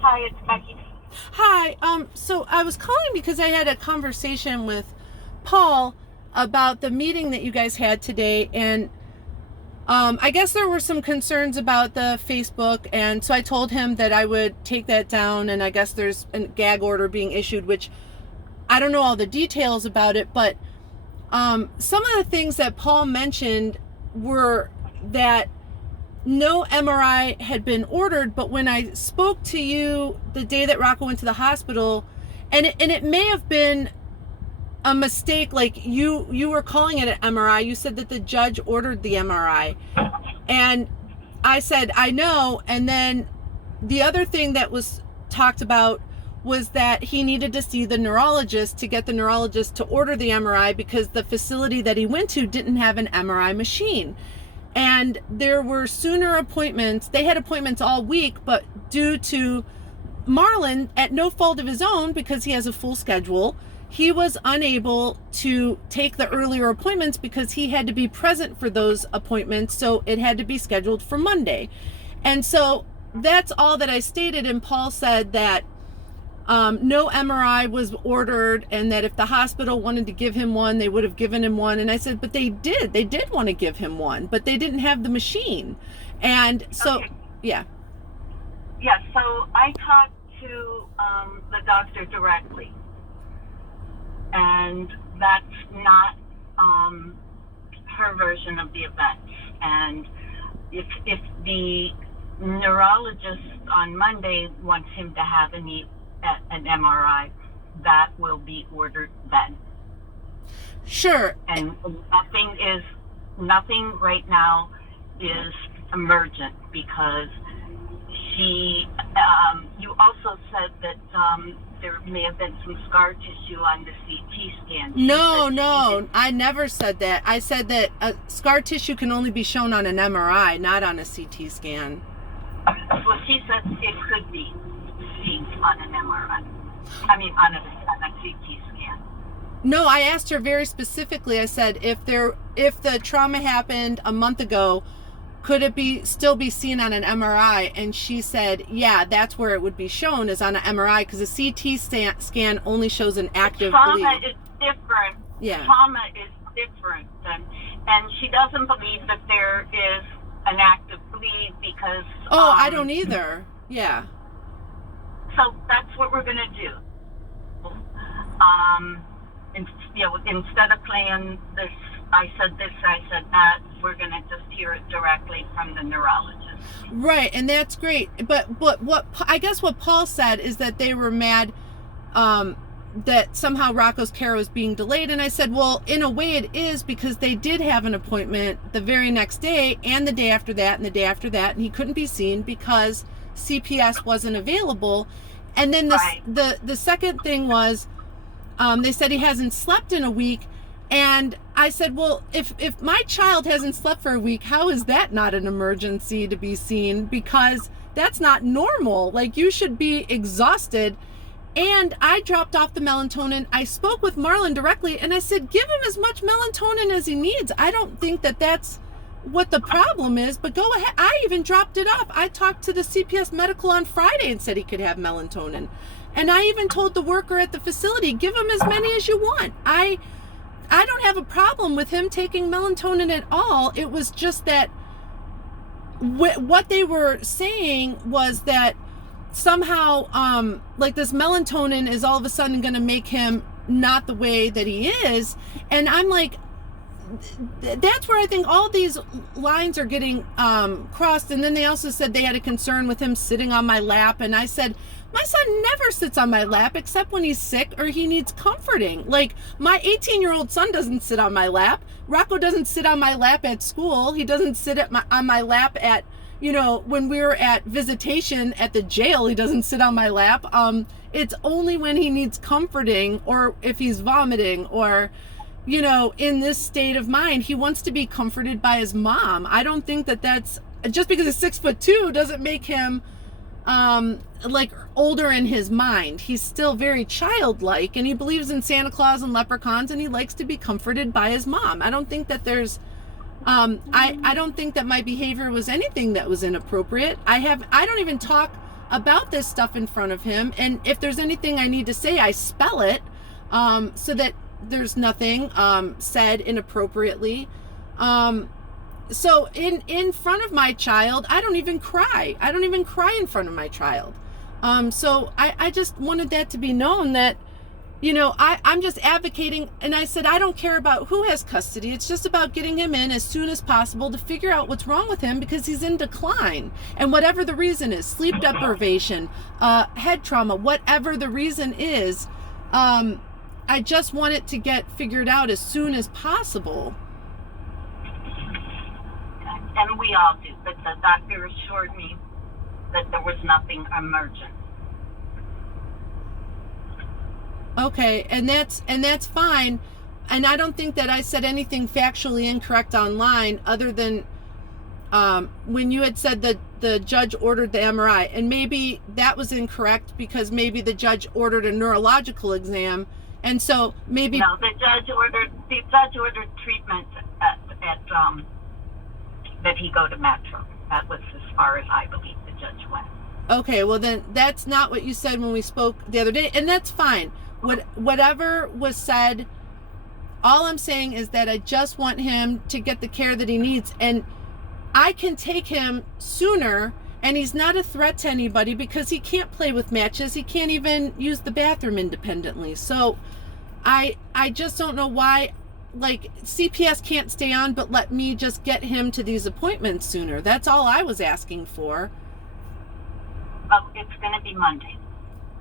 Hi, it's Becky. Hi. So I was calling because I had a conversation with Paul about the meeting that you guys had today, and I guess there were some concerns about the Facebook, and so I told him that I would take that down, and I guess there's a gag order being issued, which I don't know all the details about it, but some of the things that Paul mentioned were that no MRI had been ordered, but when I spoke to you the day that Rocco went to the hospital, and it may have been a mistake, like you were calling it an MRI. You said that the judge ordered the MRI, and I said I know. And then the other thing that was talked about was that he needed to see the neurologist to get the neurologist to order the MRI because the facility that he went to didn't have an MRI machine. And there were sooner appointments. They had appointments all week, but due to Marlon, at no fault of his own, because he has a full schedule, he was unable to take the earlier appointments because he had to be present for those appointments. So it had to be scheduled for Monday. And so that's all that I stated. And Paul said that no MRI was ordered, and that if the hospital wanted to give him one, they would have given him one. And I said, but they did want to give him one, but they didn't have the machine. And so, Okay. yeah. Yes, so I talked to the doctor directly, and that's not her version of the events. And if the neurologist on Monday wants him to have an MRI, that will be ordered then. Sure. And nothing right now is emergent because you also said that there may have been some scar tissue on the CT scan. No, I never said that. I said that scar tissue can only be shown on an MRI, not on a CT scan. Well, she said it could be seen on an MRI. I mean, on a CT scan. No, I asked her very specifically. I said, if the trauma happened a month ago, could it still be seen on an MRI? And she said, yeah, that's where it would be shown, is on an MRI, because a CT scan only shows an active bleed. Trauma is different. Yeah. Trauma is different. And she doesn't believe that there is an active bleed because... Oh, I don't either. Yeah. So that's what we're going to do. Instead of playing this, I said that, we're going to just hear it directly from the neurologist. Right, and that's great. But what I guess what Paul said is that they were mad that somehow Rocco's care was being delayed. And I said, well, in a way it is, because they did have an appointment the very next day and the day after that and the day after that, and he couldn't be seen because CPS wasn't available. And then the second thing was, they said he hasn't slept in a week. And I said, well, if my child hasn't slept for a week, how is that not an emergency to be seen? Because that's not normal. Like, you should be exhausted. And I dropped off the melatonin. I spoke with Marlon directly, and I said, give him as much melatonin as he needs. I don't think that that's what the problem is, but go ahead. I even dropped it off. I talked to the CPS medical on Friday and said he could have melatonin. And I even told the worker at the facility, give him as many as you want. I don't have a problem with him taking melatonin at all. It was just that what they were saying was that somehow, like, this melatonin is all of a sudden going to make him not the way that he is. And I'm like, that's where I think all these lines are getting crossed. And then they also said they had a concern with him sitting on my lap. And I said, my son never sits on my lap except when he's sick or he needs comforting. Like, my 18-year-old son doesn't sit on my lap. Rocco doesn't sit on my lap at school. He doesn't sit on my lap at, when we were at visitation at the jail, he doesn't sit on my lap. It's only when he needs comforting, or if he's vomiting, or, in this state of mind, he wants to be comforted by his mom. I don't think that that's, just because he's 6'2" doesn't make him like older in his mind. He's still very childlike, and he believes in Santa Claus and leprechauns, and he likes to be comforted by his mom. I don't think that there's I don't think that my behavior was anything that was inappropriate. I don't even talk about this stuff in front of him, and if there's anything I need to say, I spell it, so that there's nothing said inappropriately. So in front of my child, I don't even cry. I don't even cry in front of my child. So I just wanted that to be known that, you know, I'm just advocating, and I said, I don't care about who has custody. It's just about getting him in as soon as possible to figure out what's wrong with him, because he's in decline. And whatever the reason is, sleep deprivation, head trauma, whatever the reason is, I just want it to get figured out as soon as possible. And we all do, but the doctor assured me that there was nothing emergent. Okay, and that's fine. And I don't think that I said anything factually incorrect online, other than when you had said that the judge ordered the MRI, and maybe that was incorrect because maybe the judge ordered a neurological exam, and so maybe No, the judge ordered treatment at that he go to Metro. That was as far as I believe the judge went. Okay, well then that's not what you said when we spoke the other day, and that's fine. Whatever was said, all I'm saying is that I just want him to get the care that he needs, and I can take him sooner, and he's not a threat to anybody because he can't play with matches. He can't even use the bathroom independently. So I just don't know why, like, CPS can't stay on, but let me just get him to these appointments sooner. That's all I was asking for. Well, it's going to be Monday.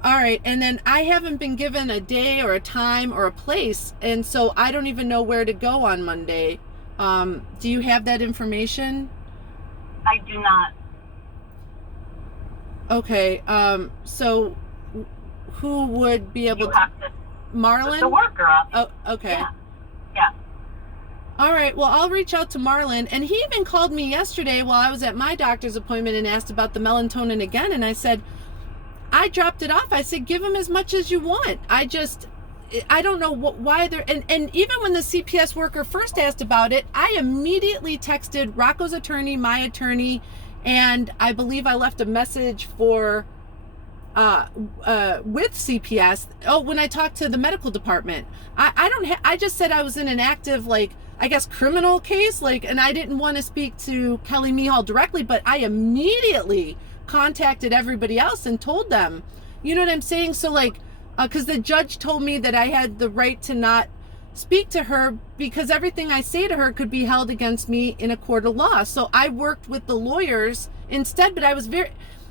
All right, and then I haven't been given a day or a time or a place, and so I don't even know where to go on Monday. Do you have that information? I do not. Okay, so who would be able You to? have to Marlon? put the worker up. Oh, okay. Yeah. All right, well, I'll reach out to Marlon. And he even called me yesterday while I was at my doctor's appointment and asked about the melatonin again. And I said, I dropped it off. I said, give him as much as you want. I don't know why they're, and even when the CPS worker first asked about it, I immediately texted Rocco's attorney, my attorney, and I believe I left a message for, with CPS. Oh, when I talked to the medical department, I just said I was in an active, like, I guess, criminal case, like, and I didn't want to speak to Kelly Mihal directly, but I immediately contacted everybody else and told them, you know what I'm saying? So, like, because the judge told me that I had the right to not speak to her because everything I say to her could be held against me in a court of law. So I worked with the lawyers instead, but I was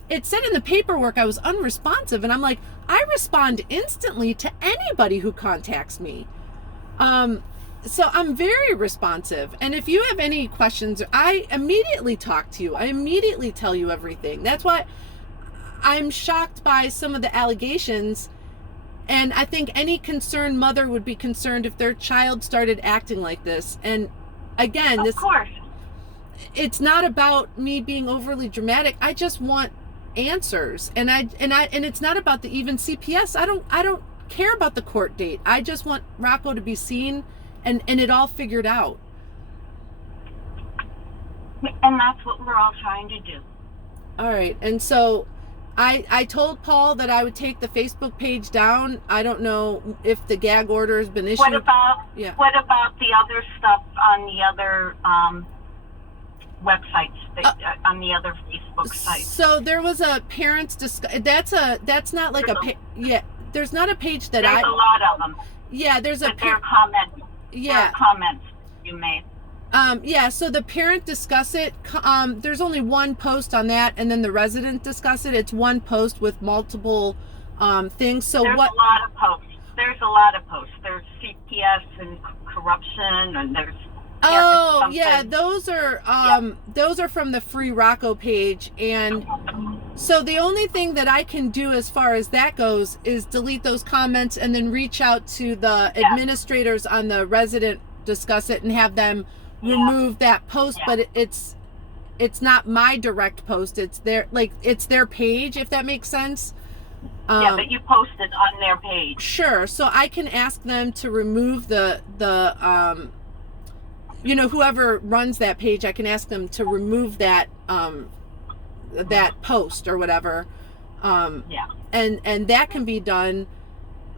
it said in the paperwork I was unresponsive, and I'm like, I respond instantly to anybody who contacts me. So I'm very responsive. And if you have any questions, I immediately talk to you. I immediately tell you everything. That's why I'm shocked by some of the allegations. And I think any concerned mother would be concerned if their child started acting like this. And again, Of course. it's not about me being overly dramatic. I just want answers. And it's not about the even CPS. I don't care about the court date. I just want Rocco to be seen and it all figured out. And that's what we're all trying to do. All right. And so I told Paul that I would take the Facebook page down. I don't know if the gag order has been issued. What about the other stuff on the other websites, on the other Facebook sites? So there was a parents that's not like there's not a page that There's a lot of them. Yeah, there's a there are comments. Yeah. There are comments you made. So the parent discuss it. There's only one post on that, and then the resident discuss it. It's one post with multiple things. So There's a lot of posts. There's There's CPS and corruption, and there's. Those are from the Free Rocco page, and so the only thing that I can do as far as that goes is delete those comments and then reach out to the administrators on the resident discuss it and have them remove that post. But it's not my direct post. It's their page, if that makes sense. But you posted on their page. Sure. So I can ask them to remove the whoever runs that page, I can ask them to remove that that post or whatever. Yeah. And that can be done.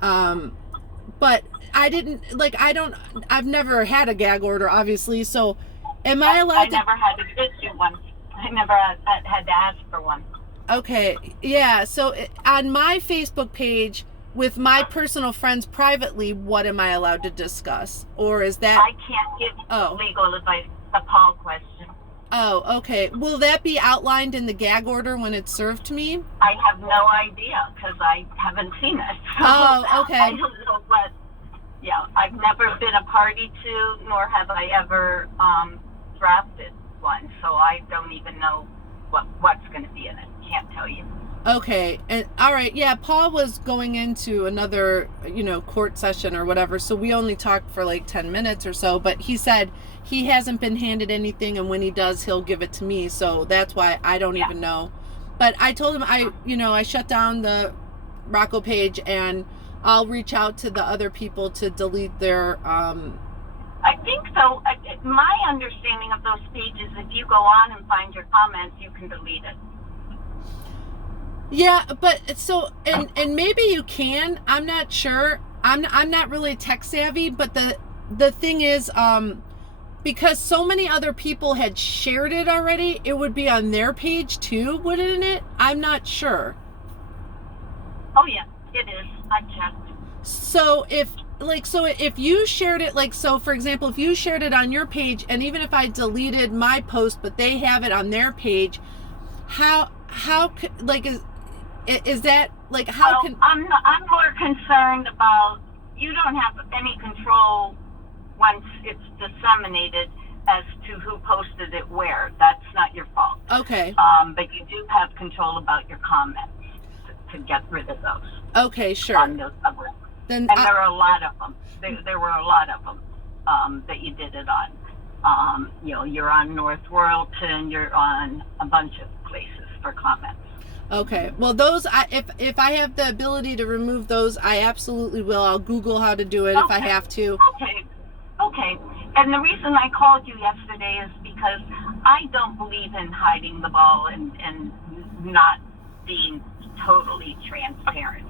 But I've never had a gag order, obviously. So am I allowed I never had to issue one. I never had to ask for one. Okay, yeah. So on my Facebook page with my personal friends privately, what am I allowed to discuss? Or is that... I can't give legal advice. A Paul question. Oh, okay. Will that be outlined in the gag order when it's served to me? I have no idea because I haven't seen it. So Oh, okay. I don't know what. Yeah, I've never been a party to, nor have I ever drafted one. So I don't even know what's going to be in it. Can't tell you. Okay. And all right. Yeah, Paul was going into another, court session or whatever. So we only talked for like 10 minutes or so, but he said he hasn't been handed anything, and when he does, he'll give it to me. So that's why I don't even know. But I told him I shut down the Rocco page, and I'll reach out to the other people to delete their I think so. My understanding of those pages, if you go on and find your comments, you can delete it. Yeah, but so and maybe you can. I'm not sure. I'm not really tech savvy, but the thing is, because so many other people had shared it already, it would be on their page too, wouldn't it? I'm not sure. Oh yeah, it is. I checked. So if you shared it, for example, if you shared it on your page, and even if I deleted my post, but they have it on their page, how is that how can... I'm more concerned about, you don't have any control once it's disseminated as to who posted it where. That's not your fault. Okay. But you do have control about your comments to get rid of those. Okay, sure. On those subreddits. And there are a lot of them. There were a lot of them that you did it on. You're on North Royalton. You're on a bunch of places for comments. Okay. Well, those, if I have the ability to remove those, I absolutely will. I'll Google how to do it if I have to. Okay. And the reason I called you yesterday is because I don't believe in hiding the ball and not being totally transparent.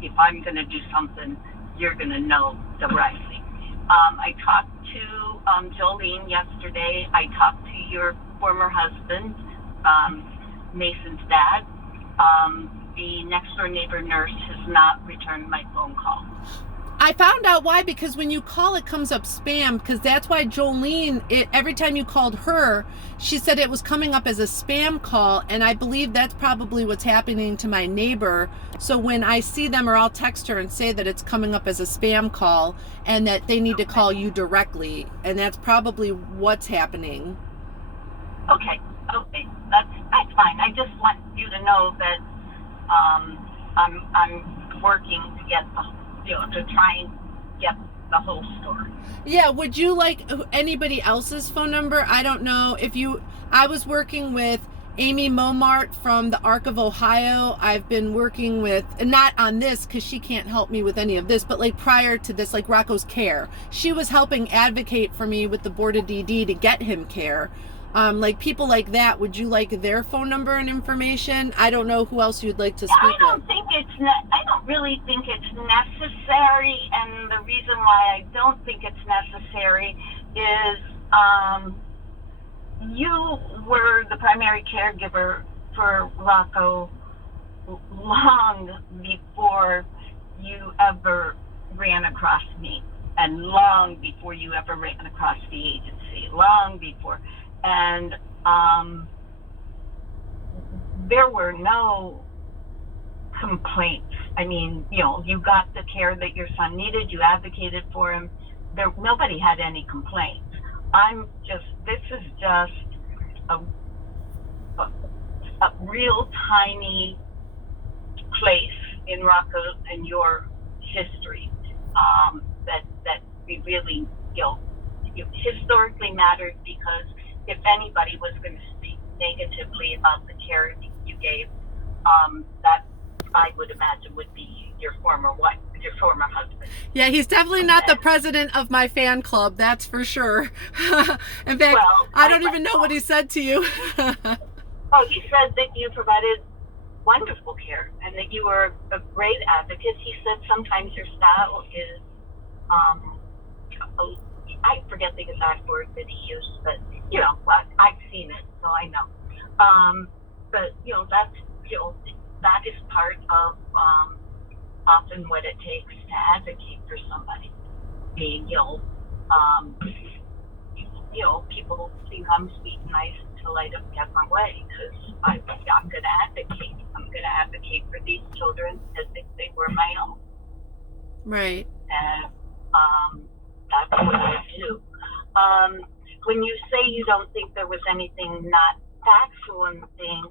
If I'm going to do something, you're going to know the right thing. I talked to Jolene yesterday. I talked to your former husband, Mason's dad. The next door neighbor nurse has not returned my phone call. I found out why, because when you call, it comes up spam, because that's why Jolene, every time you called her, she said it was coming up as a spam call, and I believe that's probably what's happening to my neighbor. So when I see them, or I'll text her and say that it's coming up as a spam call and that they need to call you directly, and that's probably what's happening. Okay, that's fine. I just want you to know that I'm working to get to try and get the whole story. Yeah, would you like anybody else's phone number? I don't know if I was working with Amy Momart from the Arc of Ohio. I've been working with, not on this because she can't help me with any of this, but prior to this, Rocco's Care. She was helping advocate for me with the Board of DD to get him care. People like that, would you like their phone number and information? I don't know who else you'd like to speak with. I don't really think it's necessary, and the reason why I don't think it's necessary is you were the primary caregiver for Rocco long before you ever ran across me, and long before you ever ran across the agency, long before. And there were no complaints. I mean, you got the care that your son needed. You advocated for him. Nobody had any complaints. This is just a real tiny place in Rocco and your history that we really, historically mattered, because if anybody was going to speak negatively about the care you gave, that I would imagine would be your former wife, your former husband. Yeah, he's definitely not the president of my fan club, that's for sure. In fact, I don't even know what he said to you. Oh, he said that you provided wonderful care and that you were a great advocate. He said sometimes your style is, I forget the exact word that he used, but I've seen it, so I know. But that's that is part of often what it takes to advocate for somebody. Being people think I'm sweet and nice until I don't get my way, because I'm going to advocate. I'm going to advocate for these children as if they were my own. Right. And that's what I do. When you say you don't think there was anything not factual in the thing,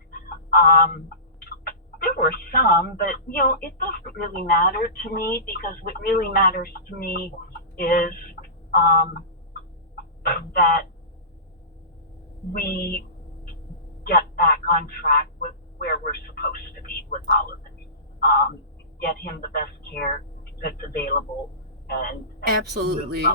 there were some, but it doesn't really matter to me, because what really matters to me is that we get back on track with where we're supposed to be with all of it. Get him the best care that's available, and Absolutely.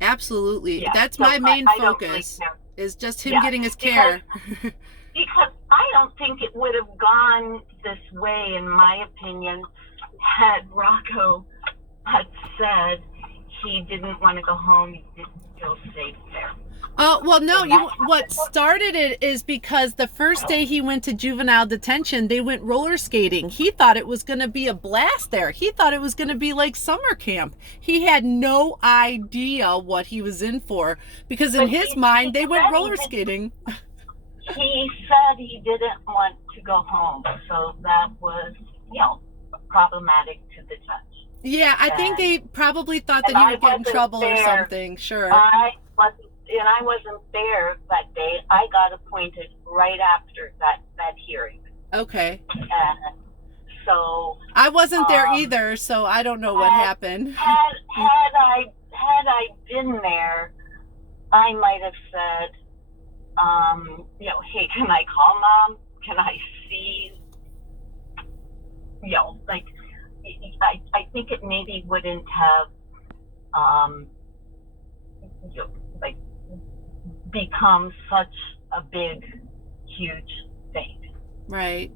Absolutely. Yeah. That's So my main I don't really focus, care. is just him Yeah, getting his care. Because I don't think it would have gone this way, in my opinion, had Rocco had said he didn't want to go home, he didn't feel safe there. Oh, well, no, And that's what started it is because the first day he went to juvenile detention, they went roller skating. He thought it was going to be a blast there. He thought it was going to be like summer camp. He had no idea what he was in for, because in But his he mind, they went said he roller didn't- skating. He said he didn't want to go home, so that was, problematic to the judge. Yeah, I think they probably thought that And he I would get in wasn't trouble or there. something. Sure. I wasn't there that day. I got appointed right after that hearing. Okay. And so I wasn't there either, so I don't know what happened. had I been there, I might have said, hey, can I call Mom? Can I see? I think it maybe wouldn't have, become such a big, huge thing. Right.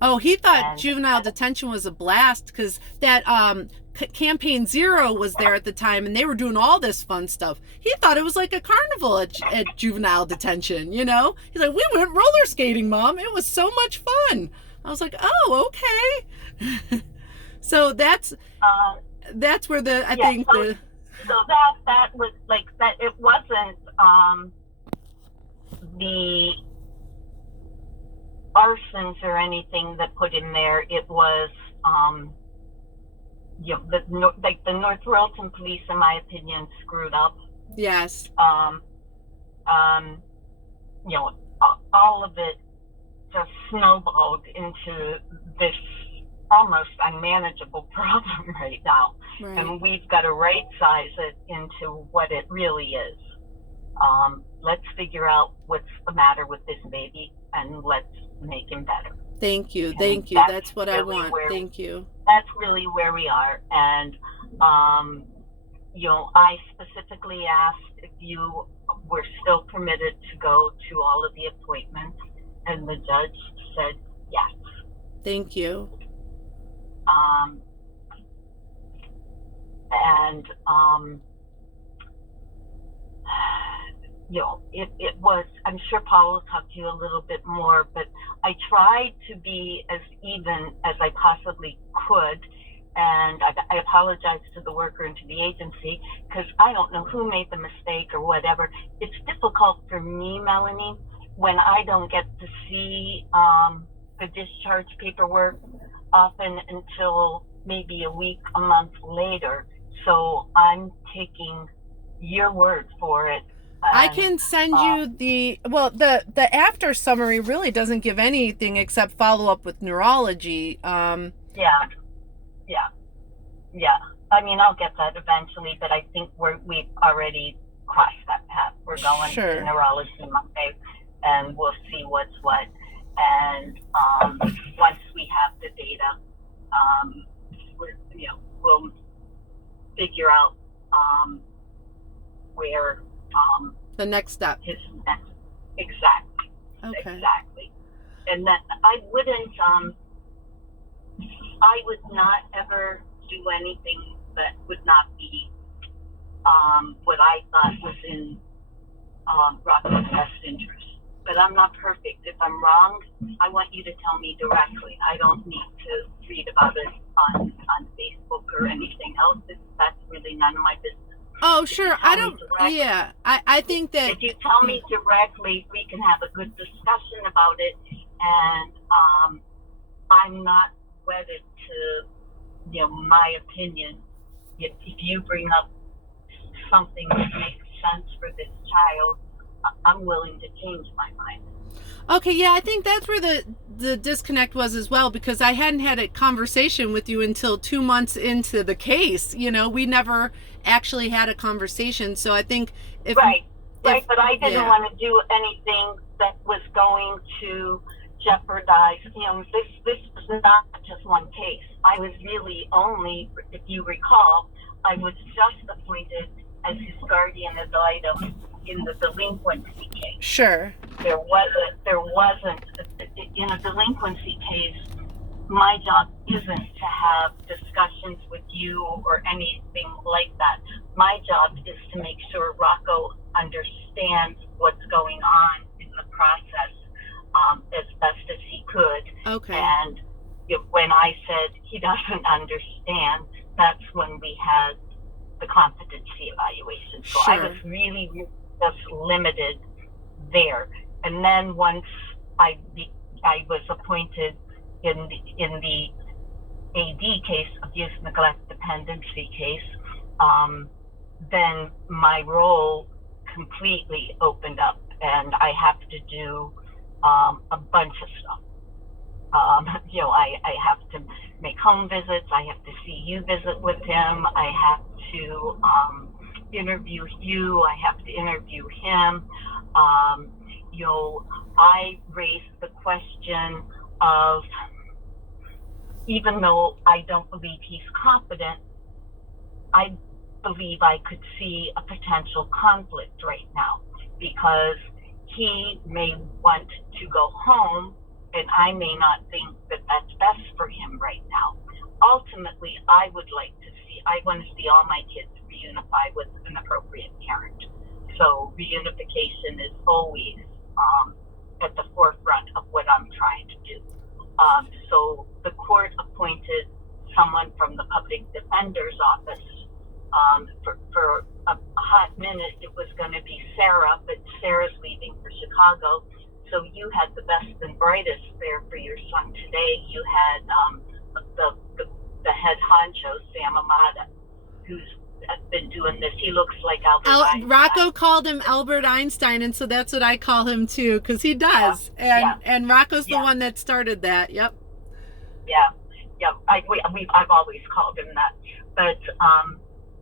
Oh, he thought And- juvenile detention was a blast, because that Campaign Zero was there at the time, and they were doing all this fun stuff. He thought it was like a carnival at juvenile detention, He's like, we went roller skating, Mom. It was so much fun. I was like, oh, okay. So that's where I think the... So that was like that. It wasn't the arsons or anything that put him there. It was the North Royalton police, in my opinion, screwed up. Yes. All of it just snowballed into this almost unmanageable problem right now. Right. And we've got to right size it into what it really is. Let's figure out what's the matter with this baby, and let's make him better. Thank you. And Thank you. That's what I really want. where- Thank you. That's really where we are. And, I specifically asked if you were still permitted to go to all of the appointments, and the judge said yes. Thank you. It was, I'm sure Paul will talk to you a little bit more, but I tried to be as even as I possibly could. And I apologize to the worker and to the agency, because I don't know who made the mistake or whatever. It's difficult for me, Melanie, when I don't get to see the discharge paperwork often until maybe a week, a month later. So I'm taking your word for it. I can send you the after summary really doesn't give anything except follow up with neurology. Yeah. I mean, I'll get that eventually, but I think we've already crossed that path. We're going Sure. to neurology Monday, and we'll see what's what. And once we have the data, we'll figure out where The next step. his next exactly. Okay. Exactly. And that I wouldn't, I would not ever do anything that would not be what I thought was in Rocco's best interest. But I'm not perfect. If I'm wrong, I want you to tell me directly. I don't need to read about it on Facebook or anything else. That's really none of my business. Oh, sure. I don't. Yeah, I think that if you tell me directly, we can have a good discussion about it. And I'm not wedded to, my opinion. If you bring up something that makes sense for this child, I'm willing to change my mind. Okay, yeah, I think that's where the disconnect was as well, because I hadn't had a conversation with you until 2 months into the case. We never actually had a conversation. So I think right, but I didn't want to do anything that was going to jeopardize. This was not just one case. I was really only, if you recall, I was just appointed as his guardian ad litem in the delinquency case. Sure. There wasn't in a delinquency case. My job isn't to have discussions with you or anything like that. My job is to make sure Rocco understands what's going on in the process as best as he could. Okay. And when I said he doesn't understand, that's when we had the competency evaluation. So sure. I was really just limited there. And then once I was appointed in the AD case, abuse, neglect, dependency case, then my role completely opened up, and I have to do a bunch of stuff. I have to make home visits. I have to see you visit with him. I have to interview you. I have to interview him. I raised the question of, even though I don't believe he's competent, I believe I could see a potential conflict right now, because he may want to go home and I may not think that that's best for him right now. Ultimately, I want to see all my kids reunify with an appropriate parent. So reunification is always at the forefront of what I'm trying to do. So the court appointed someone from the public defender's office. For a hot minute, it was going to be Sarah, but Sarah's leaving for Chicago. So you had the best and brightest there for your son today. You had the head honcho, Sam Amada, who's been doing this. He looks like Albert Einstein. Rocco called him Albert Einstein, and so that's what I call him too, because he does. And Rocco's the one that started that. Yep. Yeah. I've always called him that, but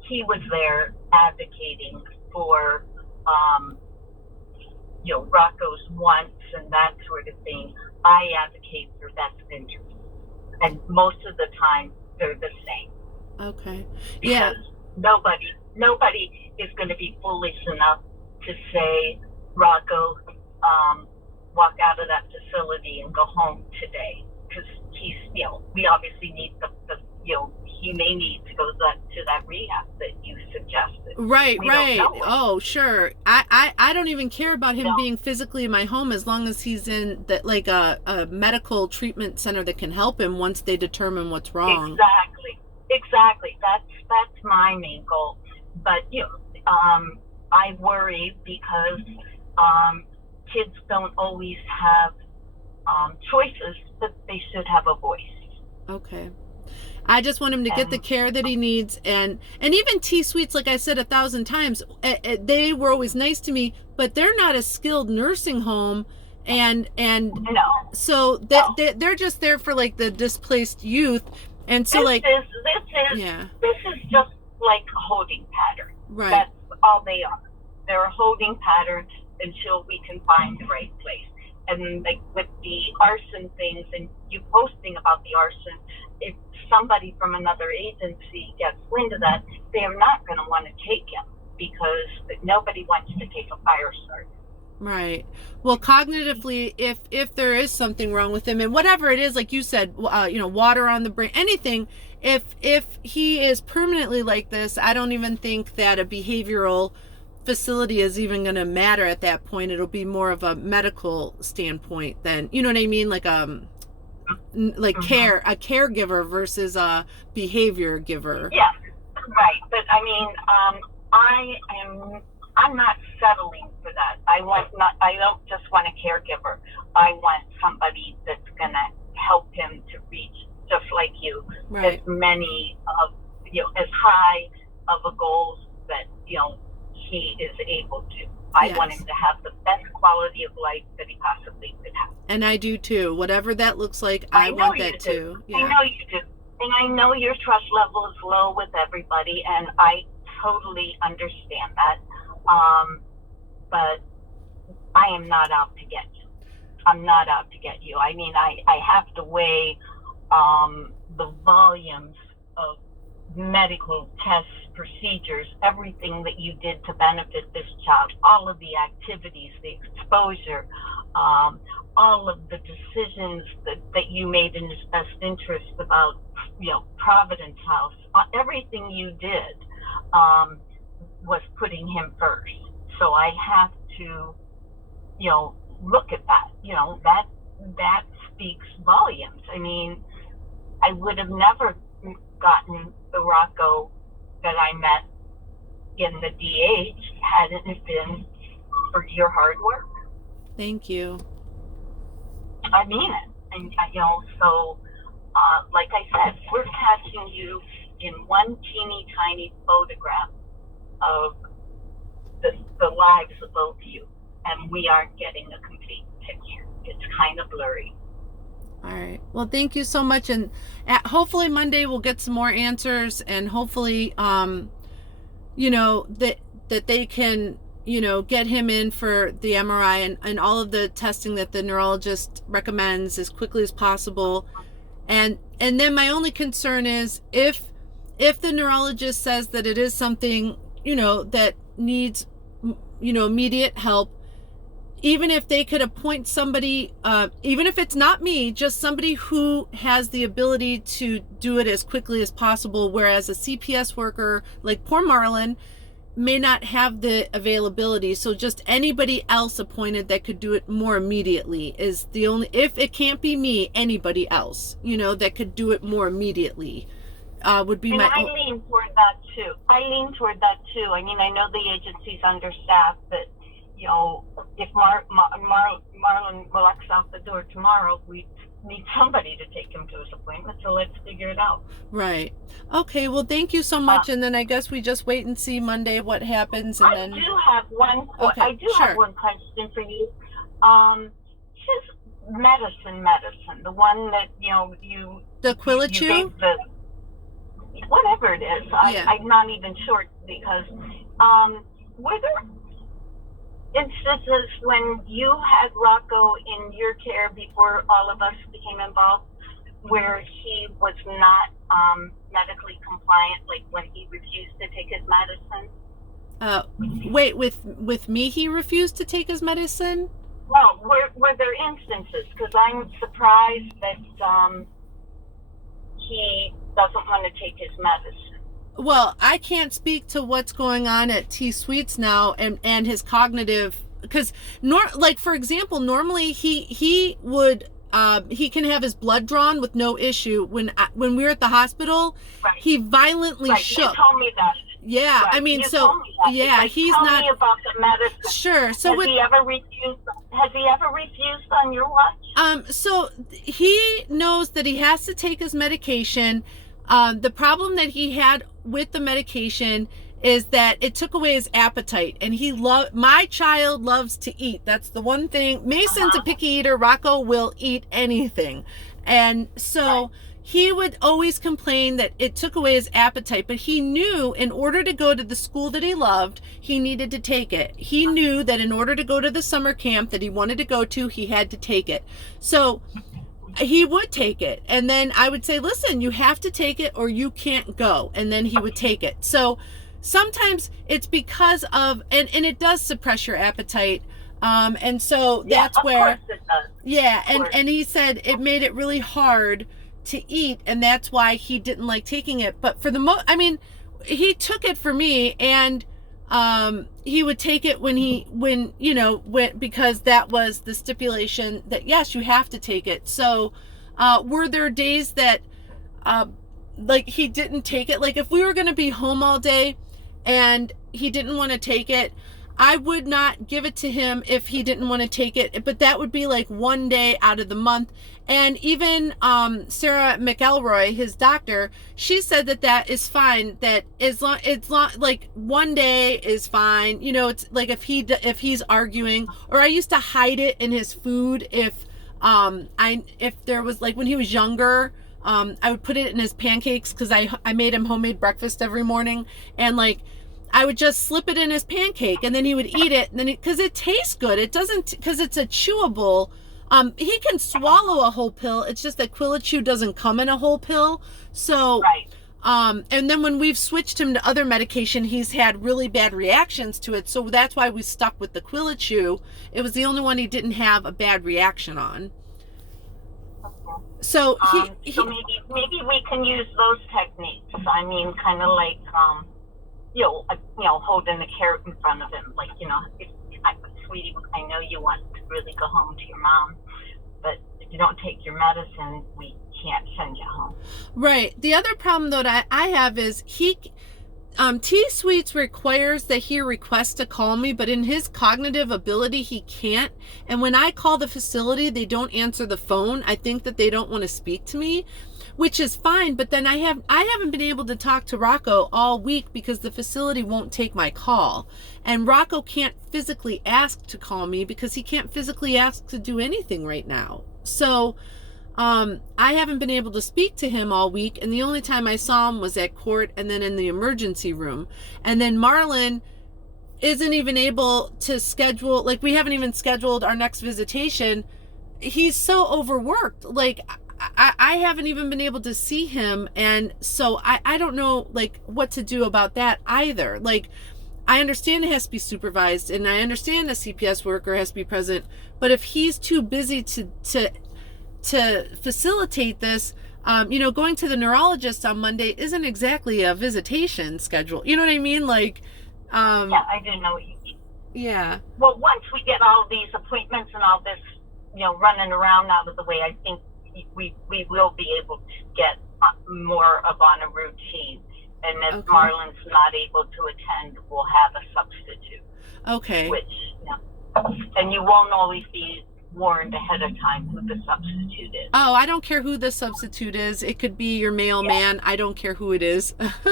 he was there advocating for Rocco's wants and that sort of thing. I advocate for best interest, and most of the time they're the same. Okay. Because nobody is going to be foolish enough to say, Rocco, walk out of that facility and go home today, because he's, we obviously need he may need to go to that rehab that you suggested. Right. Oh, sure. I don't even care about him being physically in my home, as long as he's in a medical treatment center that can help him once they determine what's wrong. Exactly. That's my main goal. But I worry because kids don't always have choices, but they should have a voice. Okay. I just want him to get the care that he needs, and even T-Suites, like I said 1,000 times, they were always nice to me, but they're not a skilled nursing home, and so they're just there for like the displaced youth, and so this is just like a holding pattern. Right. That's all they are. They're a holding pattern until we can find the right place. And like with the arson things, and you posting about the arson, if somebody from another agency gets wind of that, they are not going to want to take him, because nobody wants to take a fire starter. Right. Well, cognitively, if there is something wrong with him, and whatever it is, like you said, water on the brain, anything, if he is permanently like this, I don't even think that a behavioral facility is even going to matter at that point. It'll be more of a medical standpoint than, you know what I mean, like Mhm. a caregiver versus a behavior giver. Yeah, right. But I mean, I am. I'm not settling for that. I want not. I don't just want a caregiver. I want somebody that's gonna help him to reach, just like you, as Right. many of as high of a goals that he is able to. I want Yes. him to have the best quality of life that he possibly could have. And I do too. Whatever that looks like, I I know want you that do. too. I Yeah. know you do. And I know your trust level is low with everybody, and I totally understand that. Um, but I am not out to get you. I'm not out to get you. I mean, I have to weigh the volumes of medical tests, procedures, everything that you did to benefit this child, all of the activities, the exposure, um, all of the decisions that you made in his best interest about, Providence House, everything you did um, was putting him first. So I have to, look at that. That speaks volumes. I mean, I would have never gotten the Rocco that I met in the DH hadn't it been for your hard work. Thank you. I mean it. And, so, like I said, we're catching you in one teeny tiny photograph of the lives of both of you, and we aren't getting a complete picture. It's kind of blurry. All right. Well, thank you so much, and hopefully Monday we'll get some more answers, and hopefully, that they can, get him in for the MRI and all of the testing that the neurologist recommends as quickly as possible. And then my only concern is if the neurologist says that it is something, that needs, immediate help, even if they could appoint somebody, even if it's not me, just somebody who has the ability to do it as quickly as possible, whereas a CPS worker like poor Marlon may not have the availability. So just anybody else appointed that could do it more immediately is the only, if it can't be me, anybody else, that could do it more immediately, would be And my. I lean toward that too. I mean, I know the agency's understaffed, but if Marlon walks out the door tomorrow, we need somebody to take him to his appointment. So let's figure it out. Right. Okay. Well, thank you so much. And then I guess we just wait and see Monday what happens. And then. I Okay. do have Sure. one question for you. His medicine, the one that The you Quilichu? gave the whatever it is. Yeah. I'm not even sure because were there instances when you had Rocco in your care before all of us became involved where he was not medically compliant, like when he refused to take his medicine? Wait, with me, he refused to take his medicine? Well, were there instances? Because I'm surprised that he doesn't want to take his medicine. Well, I can't speak to what's going on at T Sweets now and his cognitive, because like for example, normally he would he can have his blood drawn with no issue. When we were at the hospital, Right. he violently Right. shook. You told me that. Yeah, Right. I mean, You so told me that. yeah, Like, he's tell not me about the medicine. sure. So Has he ever refused? Has he ever refused on your watch? So he knows that he has to take his medication. The problem that he had with the medication is that it took away his appetite, and my child loves to eat. That's the one thing. Mason's a picky eater. Rocco will eat anything. And so Right. he would always complain that it took away his appetite, but he knew in order to go to the school that he loved, he needed to take it. He knew that in order to go to the summer camp that he wanted to go to, he had to take it. So he would take it. And then I would say, listen, you have to take it or you can't go. And then he would take it. So sometimes it's because of, and it does suppress your appetite. And so Yeah, that's of where, course it does. yeah, Of course. and he said it made it really hard to eat, and that's why he didn't like taking it. But for the I mean, he took it for me, and he would take it when because that was the stipulation that yes, you have to take it. So were there days that like he didn't take it? Like if we were going to be home all day and he didn't want to take it, I would not give it to him if he didn't want to take it, but that would be like one day out of the month. And even Sarah McElroy, his doctor, she said that is fine. That as long like one day is fine. It's like if he's arguing, or I used to hide it in his food if there was, like, when he was younger. I would put it in his pancakes because I made him homemade breakfast every morning, and like I would just slip it in his pancake, and then he would eat it, and then because it tastes good. It doesn't, because it's a chewable. He can swallow a whole pill. It's just that Quilichew doesn't come in a whole pill. So, Right. and then when we've switched him to other medication, he's had really bad reactions to it. So that's why we stuck with the Quilichew. It was the only one he didn't have a bad reaction on. Okay. So So maybe we can use those techniques. I mean, kind of like holding the carrot in front of him, like, sweetie, I know you want to really go home to your mom, but if you don't take your medicine, we can't send you home. Right. The other problem that I have is T-Sweets requires that he requests to call me, but in his cognitive ability, he can't. And when I call the facility, they don't answer the phone. I think that they don't want to speak to me, which is fine. But then I haven't been able to talk to Rocco all week because the facility won't take my call. And Rocco can't physically ask to call me because he can't physically ask to do anything right now. So I haven't been able to speak to him all week, and the only time I saw him was at court and then in the emergency room. And then Marlon isn't even able to schedule, like, we haven't even scheduled our next visitation. He's so overworked. Like, I haven't even been able to see him, and so I don't know, like, what to do about that either. Like, I understand it has to be supervised, and I understand a CPS worker has to be present, but if he's too busy to facilitate this, going to the neurologist on Monday isn't exactly a visitation schedule. You know what I mean? Like, yeah, I didn't know what you mean. Yeah. Well, once we get all these appointments and all this, running around out of the way, I think we will be able to get more of on a routine. And if Okay. Marlon's not able to attend, we'll have a substitute. Okay. Which, and you won't always be warned ahead of time who the substitute is. Oh, I don't care who the substitute is. It could be your mailman. Yeah. I don't care who it is. Okay.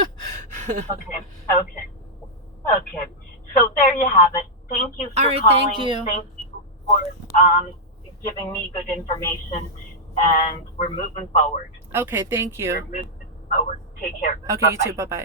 So there you have it. Thank you for all right, calling. Thank you. Thank you for giving me good information, and we're moving forward. Okay, thank you. We're moving forward. Take care. Okay, Bye-bye. you too. Bye-bye.